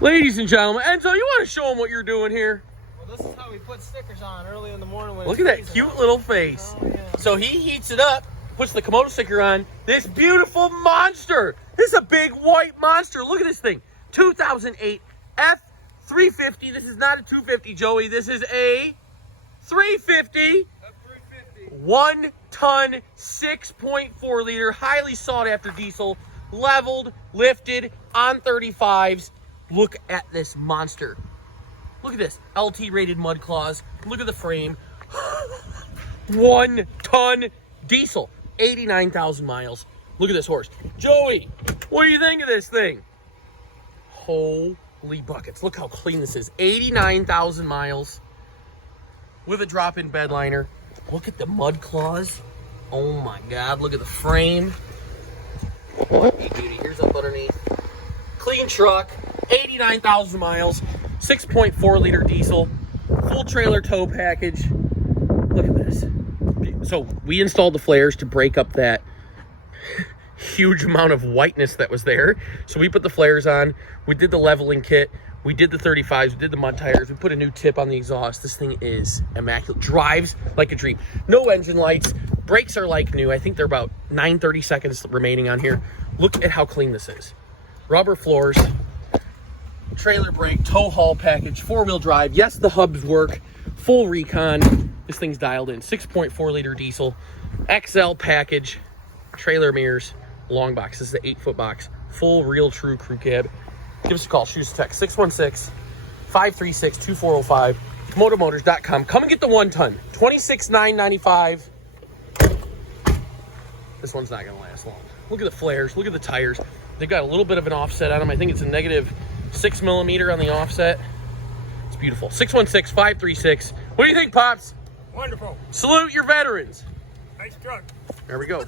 Ladies and gentlemen, Enzo, you want to show them what you're doing here? Well, this is how we put stickers on early in the morning. When Look at that cute little face. Oh, yeah. So he heats it up, puts the Comodo sticker on. This beautiful monster. This is a big white monster. Look at this thing. 2008 F350. This is not a 250, Joey. This is a 350. F350. 1 ton, 6.4 liter, highly sought after diesel, leveled, lifted, on 35s. Look at this monster. Look at this. LT rated mud claws. Look at the frame. 1 ton diesel. 89,000 miles. Look at this horse. Joey, what do you think of this thing? Holy buckets. Look how clean this is. 89,000 miles with a drop-in bed liner. Look at the mud claws. Oh my God. Look at the frame. Hey, beauty. Here's up underneath. Clean truck. 89,000 miles. 6.4 liter diesel. Full trailer tow package. Look at this. So we installed the flares to break up that huge amount of whiteness that was there. So we put the flares on. We did the leveling kit. We did the 35s. We did the mud tires. We put a new tip on the exhaust. This thing is immaculate. Drives like a dream. No engine lights. Brakes are like new. I think they're about 930 seconds remaining on here. Look at how clean this is. Rubber floors. Trailer brake. Tow haul package. 4-wheel drive. Yes, the hubs work. Full recon. This thing's dialed in. 6.4 liter diesel. XL package. Trailer mirrors. Long box. This is the 8-foot box. Full, real, true crew cab. Give us a call. Shoot us a text. 616-536-2405. ComodoMotors.com. Come and get the 1 ton. $26,995. This one's not going to last long. Look at the flares. Look at the tires. They've got a little bit of an offset on them. I think it's a negative 6 millimeter on the offset. It's beautiful. 616-536. What do you think, Pops? Wonderful. Salute your veterans. Nice truck. There we go.